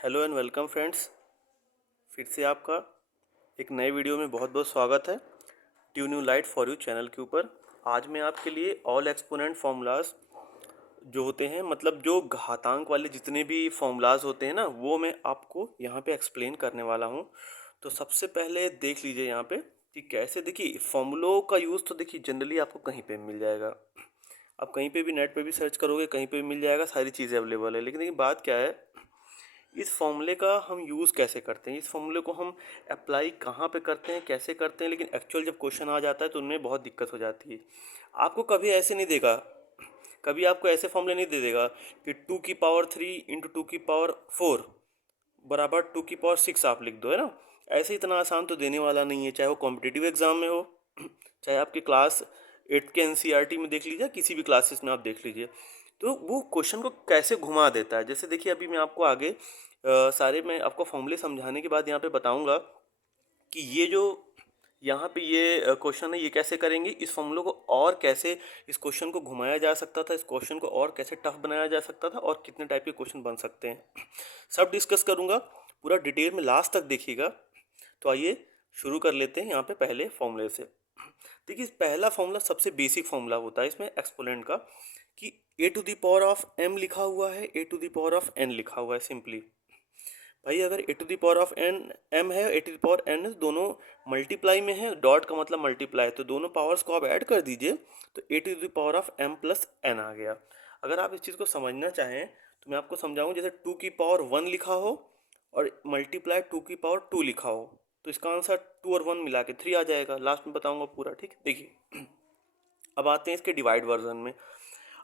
Hello and welcome friends. फिर से आपका एक नए वीडियो में बहुत बहुत स्वागत है ट्यू new light for you channel के ऊपर। आज मैं आपके लिए ऑल एक्सपोनेंट फार्मूलाज जो होते हैं, मतलब जो घातांक वाले जितने भी फार्मूलाज होते हैं ना, वो मैं आपको यहाँ पे एक्सप्लेन करने वाला हूँ। तो सबसे पहले देख लीजिए यहाँ पे कि कैसे। देखिए फॉर्मूलों का यूज़ तो देखिए जनरली आपको कहीं पे मिल जाएगा। आप कहीं पे भी नेट पे भी सर्च करोगे, कहीं पे भी मिल जाएगा, सारी चीज़ें अवेलेबल है। लेकिन देखिए बात क्या है, इस फॉर्मूले का हम यूज़ कैसे करते हैं, इस फॉर्मूले को हम अप्लाई कहाँ पे करते हैं, कैसे करते हैं। लेकिन एक्चुअल जब क्वेश्चन आ जाता है तो उनमें बहुत दिक्कत हो जाती है। आपको कभी ऐसे नहीं देगा, कभी आपको ऐसे फॉर्मूले नहीं दे देगा कि 2 की पावर 3 इंटू 2 की पावर 4 बराबर 2 की पावर 6 आप लिख दो, है ना। ऐसे इतना आसान तो देने वाला नहीं है, चाहे वो कॉम्पिटिटिव एग्जाम में हो, चाहे आपकी क्लास 8 के एनसीईआरटी में देख लीजिए, किसी भी क्लासेस में आप देख लीजिए। तो वो क्वेश्चन को कैसे घुमा देता है। जैसे देखिए अभी मैं आपको आगे सारे मैं आपको फॉर्मूले समझाने के बाद यहाँ पे बताऊंगा कि ये जो यहाँ पे ये क्वेश्चन है, ये कैसे करेंगे, इस फॉर्मूले को और कैसे, इस क्वेश्चन को घुमाया जा सकता था, इस क्वेश्चन को और कैसे टफ बनाया जा सकता था, और कितने टाइप के क्वेश्चन बन सकते हैं, सब डिस्कस करूँगा। पूरा डिटेल में लास्ट तक देखिएगा। तो आइए शुरू कर लेते हैं यहाँ पे पहले फॉर्मूले से। देखिए पहला फॉर्मूला सबसे बेसिक फॉर्मूला होता है इसमें एक्सपोनेंट का, कि a⁴ लिखा हुआ है, a⁴n लिखा हुआ है। सिंपली भाई अगर a⁴n है, a⁴n है, दोनों मल्टीप्लाई में है, डॉट का मतलब मल्टीप्लाई, तो दोनों पावर्स को आप ऐड कर दीजिए तो a⁴m प्लस n आ गया। अगर आप इस चीज़ को समझना चाहें तो मैं आपको समझाऊँ, जैसे 2 की पावर 1 लिखा हो और मल्टीप्लाई 2 की पावर 2 लिखा हो, तो इसका आंसर 2 और 1 मिला के 3 आ जाएगा। लास्ट में बताऊंगा पूरा, ठीक है। देखिए अब आते हैं इसके डिवाइड वर्जन में।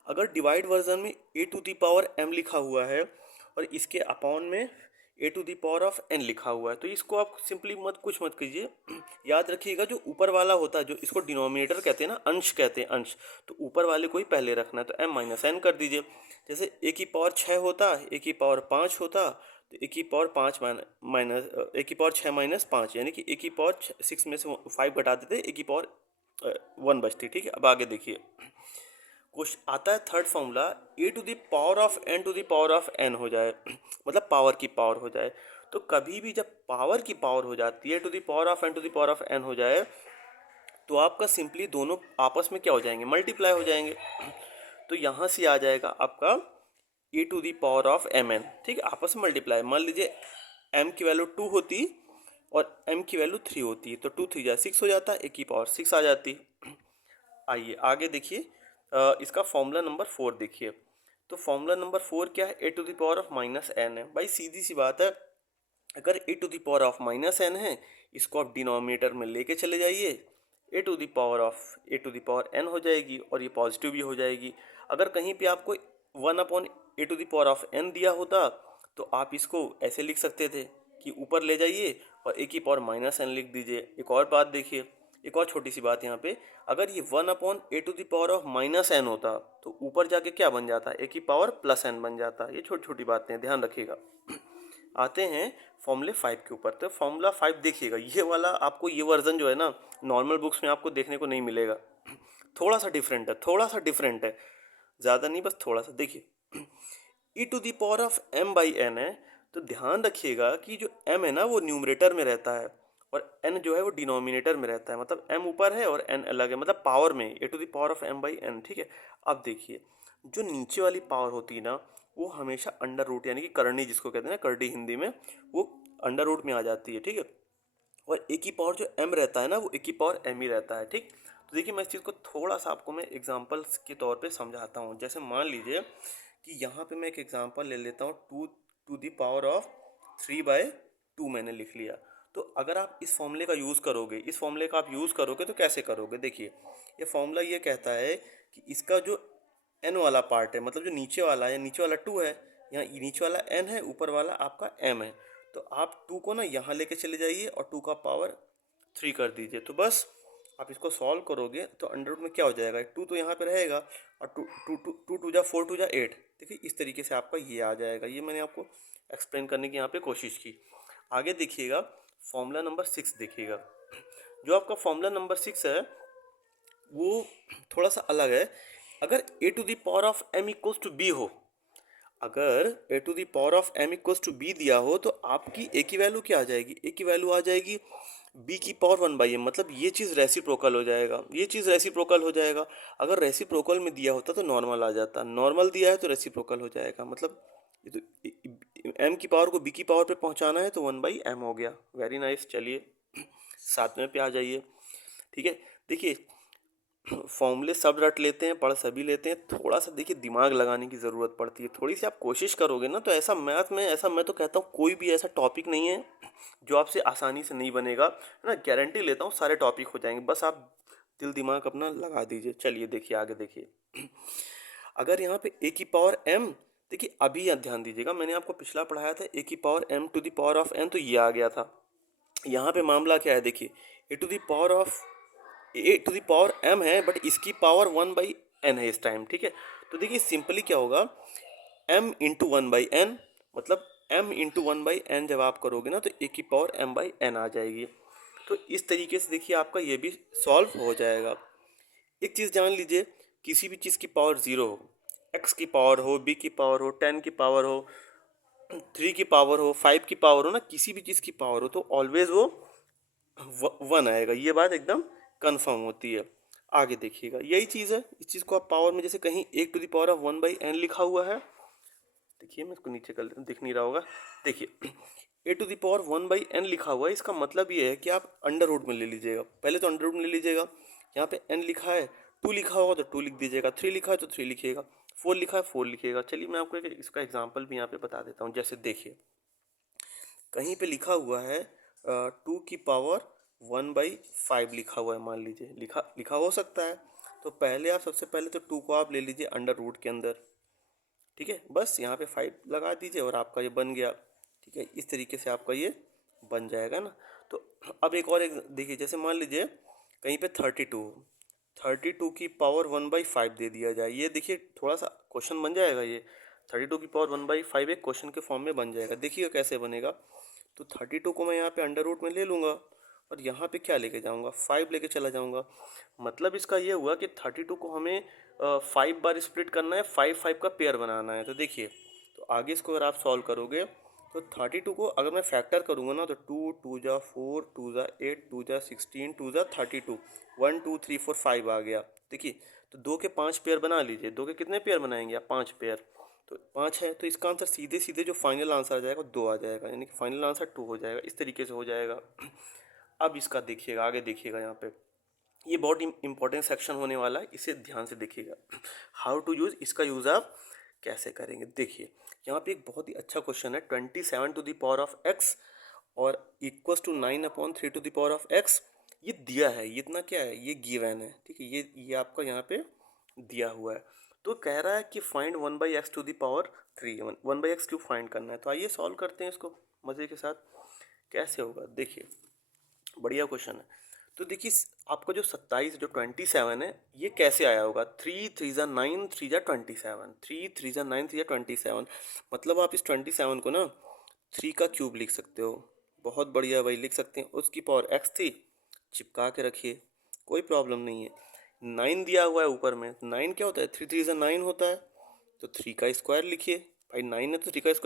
अगर डिवाइड वर्जन में a⁴m लिखा हुआ है और इसके अपॉन में a⁴n लिखा हुआ है, तो इसको आप सिंपली कुछ मत कीजिए। याद रखिएगा जो ऊपर वाला होता है, जो इसको डिनोमिनेटर कहते हैं ना, अंश कहते हैं, अंश, तो ऊपर वाले को ही पहले रखना है, तो m-n कर दीजिए। जैसे a⁴ होता, a⁴ होता, तो a⁴ माइनस a⁴ यानी कि a⁴ में से 5 घटा देते, a⁴ 1 बचती। ठीक है, अब आगे देखिए क्वेश्चन आता है थर्ड फॉर्मूला, a⁴n हो जाए, मतलब पावर की पावर हो जाए। तो कभी भी जब पावर की पावर हो जाती है, a⁴n हो जाए, तो आपका सिंपली दोनों आपस में क्या हो जाएंगे, मल्टीप्लाई हो जाएंगे। तो यहाँ से आ जाएगा आपका a⁴mn, ठीक है, आपस में मल्टीप्लाई। मान लीजिए m की वैल्यू 2 होती और m की वैल्यू 3 होती है, तो 2 3 जा 6 हो जाता, a⁴ आ जाती। आइए आगे देखिए, इसका फॉर्मूला नंबर 4 देखिए। तो फॉर्मूला नंबर 4 क्या है, a⁻n है। भाई सीधी सी बात है, अगर a⁻n है, इसको आप डिनोमिनेटर में लेके चले जाइए, a⁻n हो जाएगी और ये पॉजिटिव भी हो जाएगी। अगर कहीं पे आपको 1/a⁴n दिया होता तो आप इसको ऐसे लिख सकते थे कि ऊपर ले जाइए और a⁻n लिख दीजिए। एक और बात देखिए, एक और छोटी सी बात यहाँ पे, अगर ये 1/a⁻n होता तो ऊपर जाके क्या बन जाता, a⁻+n बन जाता। ये छोटी छोटी बातें हैं, ध्यान रखिएगा। आते हैं फॉर्मूले 5 के ऊपर। तो फॉर्मूला 5 देखिएगा, ये वाला आपको ये वर्जन जो है ना, नॉर्मल बुक्स में आपको देखने को नहीं मिलेगा। थोड़ा सा डिफरेंट है, थोड़ा सा डिफरेंट है, ज़्यादा नहीं, बस थोड़ा सा। देखिए e⁴m/n है, तो ध्यान रखिएगा कि जो m है ना वो न्यूमरेटर में रहता है और n जो है वो डिनोमिनेटर में रहता है। मतलब m ऊपर है और n अलग है, मतलब पावर में a⁴m/n, ठीक है। अब देखिए जो नीचे वाली पावर होती है ना, वो हमेशा अंडर रूट यानी कि करनी जिसको कहते हैं ना, करनी हिंदी में, वो अंडर रूट में आ जाती है, ठीक है। और एक ही पावर जो m रहता है ना, वो a⁴m ही रहता है, ठीक। तो देखिए मैं इस चीज़ को थोड़ा सा आपको मैं एग्जांपल्स के तौर पे समझाता हूँ। जैसे मान लीजिए कि यहाँ पे मैं एक एग्जांपल ले लेता हूँ, 2⁵ मैंने लिख लिया। तो अगर आप इस फॉर्मूले का यूज़ करोगे, इस फॉर्मूले का आप यूज़ करोगे तो कैसे करोगे, देखिए ये फॉर्मूला ये कहता है कि इसका जो n वाला पार्ट है, मतलब जो नीचे वाला है, नीचे वाला 2 है, यहाँ नीचे वाला n है, ऊपर वाला आपका m है, तो आप 2 को ना यहाँ लेके चले जाइए और 2 का पावर 3 कर दीजिए। तो बस आप इसको सॉल्व करोगे तो अंडर रूट में क्या हो जाएगा, 2 तो यहाँ पे रहेगा और 2 2 2 2 जा 4 2 जा 8। देखिए इस तरीके से आपका ये आ जाएगा। ये मैंने आपको एक्सप्लेन करने की यहाँ पे कोशिश की। आगे देखिएगा फॉर्मूला नंबर 6 देखिएगा। जो आपका फॉर्मूला नंबर 6 है वो थोड़ा सा अलग है। अगर a⁴m = b हो, अगर A to the power of M equals to B दिया हो तो आपकी ए की वैल्यू क्या आ जाएगी, ए की वैल्यू आ जाएगी बी की पावर 1/m, मतलब ये चीज़ रेसिप्रोकल हो जाएगा, ये चीज़ रेसिप्रोकल हो जाएगा। अगर रेसिप्रोकल में दिया होता तो नॉर्मल आ जाता, नॉर्मल दिया है तो रेसिप्रोकल हो जाएगा, मतलब ये तो एम की पावर को बी की पावर पे पहुंचाना है तो 1/m हो गया। Very nice. चलिए 7वें पे आ जाइए। ठीक है, देखिए फॉर्मूले सब रट लेते हैं, पढ़ सभी लेते हैं, थोड़ा सा देखिए दिमाग लगाने की ज़रूरत पड़ती है। थोड़ी सी आप कोशिश करोगे ना तो ऐसा मैथ में, ऐसा मैं तो कहता हूँ कोई भी ऐसा टॉपिक नहीं है जो आपसे आसानी से नहीं बनेगा, है ना। गारंटी लेता हूँ सारे टॉपिक हो जाएंगे, बस आप दिल दिमाग अपना लगा दीजिए। चलिए देखिए आगे देखिए। अगर यहाँ पे ए की पावर एम, देखिए अभी यहाँ ध्यान दीजिएगा, मैंने आपको पिछला पढ़ाया था ए की power m to the power of n, तो ये आ गया था। यहाँ पे मामला क्या है देखिए, A to the power of A to the power M है बट इसकी पावर 1/n है इस टाइम। ठीक है, तो देखिए सिंपली क्या होगा, m इंटू 1/n, मतलब m इंटू 1/n जब आप करोगे ना तो ए की पावर m/n आ जाएगी। तो इस तरीके से देखिए आपका ये भी सॉल्व हो जाएगा। एक चीज़ जान लीजिए, किसी भी चीज़ की पावर ज़ीरो हो, x की पावर हो, b की पावर हो, 10 की पावर हो, 3 की पावर हो, 5 की पावर हो ना, किसी भी चीज़ की पावर हो तो ऑलवेज वो 1 आएगा, ये बात एकदम कंफर्म होती है। आगे देखिएगा यही चीज़ है, इस चीज़ को आप पावर में जैसे कहीं A to the power of 1/n लिखा हुआ है, देखिए मैं इसको नीचे कर लेता हूँ, दिख नहीं रहा होगा। देखिए A to the power 1/n लिखा हुआ है, इसका मतलब ये है कि आप अंडर रूट में ले लीजिएगा, पहले तो अंडर रूट में ले लीजिएगा। यहाँ पे n लिखा है, 2 लिखा होगा तो 2 लिख दीजिएगा, 3 लिखा है तो 3 लिखिएगा, 4 लिखा है 4 लिखिएगा। चलिए मैं आपको इसका एग्जाम्पल भी यहाँ पे बता देता हूँ। जैसे देखिए कहीं पे लिखा हुआ है 2 की पावर 1/5 लिखा हुआ है, मान लीजिए लिखा लिखा हो सकता है, तो पहले आप सबसे पहले तो 2 को आप ले लीजिए अंडर रूट के अंदर। ठीक है, बस यहाँ पे 5 लगा दीजिए और आपका ये बन गया। ठीक है, इस तरीके से आपका ये बन जाएगा ना। तो अब एक देखिए, जैसे मान लीजिए कहीं पे 32 की पावर 1/5 दे दिया जाए, ये देखिए थोड़ा सा क्वेश्चन बन जाएगा। ये 32 की पावर 1/5 एक क्वेश्चन के फॉर्म में बन जाएगा। देखिएगा कैसे बनेगा। तो 32 को मैं यहाँ पे अंडर रूट में ले लूँगा और यहाँ पे क्या लेके जाऊँगा, 5 लेके चला जाऊँगा। मतलब इसका ये हुआ कि 32 को हमें 5 बार स्प्लिट करना है, 5 का पेयर बनाना है। तो देखिए, तो आगे इसको अगर आप सॉल्व करोगे तो 32 को अगर मैं फैक्टर करूँगा ना तो 2 2 जा 4 2 जा 8 2 जा 16 2 जा 32, 1 2 3 4 5 आ गया। देखिए तो 2 के 5 पेयर बना लीजिए। 2 के कितने पेयर बनाएंगे आप, 5 पेयर, तो 5 है, तो इसका आंसर सीधे सीधे जो फाइनल आंसर आ जाएगा 2 आ जाएगा, यानी कि फाइनल आंसर 2 हो जाएगा। इस तरीके से हो जाएगा। अब इसका देखिएगा, आगे देखिएगा, यहाँ पे ये बहुत इंपॉर्टेंट सेक्शन होने वाला है, इसे ध्यान से देखिएगा। हाउ टू यूज़, इसका यूज़ आप कैसे करेंगे। देखिए यहाँ पे एक बहुत ही अच्छा क्वेश्चन है, 27 to the power of X और equals to 9/3 to the power of X, ये दिया है, ये इतना क्या है, ये गिवन है। ठीक है, ये आपका यहाँ पे दिया हुआ है। तो कह रहा है कि find 1/x to the power 3, 1/x क्यों फाइंड करना है। तो आइए सॉल्व करते हैं इसको मज़े के साथ। कैसे होगा देखिए, बढ़िया क्वेश्चन है। तो देखिए आपका जो 27 जो 27 है, ये कैसे आया होगा, 3 3 जा 9 3 जा 27, 3 3 जा 9 3 जा 27, मतलब आप इस 27 को ना 3 का क्यूब लिख सकते हो। बहुत बढ़िया भाई, लिख सकते हैं। उसकी पावर x थी, चिपका के रखिए, कोई प्रॉब्लम नहीं है। 9 दिया हुआ है ऊपर में, 9 क्या होता है, 3 3 जा 9 होता है, तो 3 का स्क्वायर लिखिए भाई, 9 है तो 3 का स्क्वायर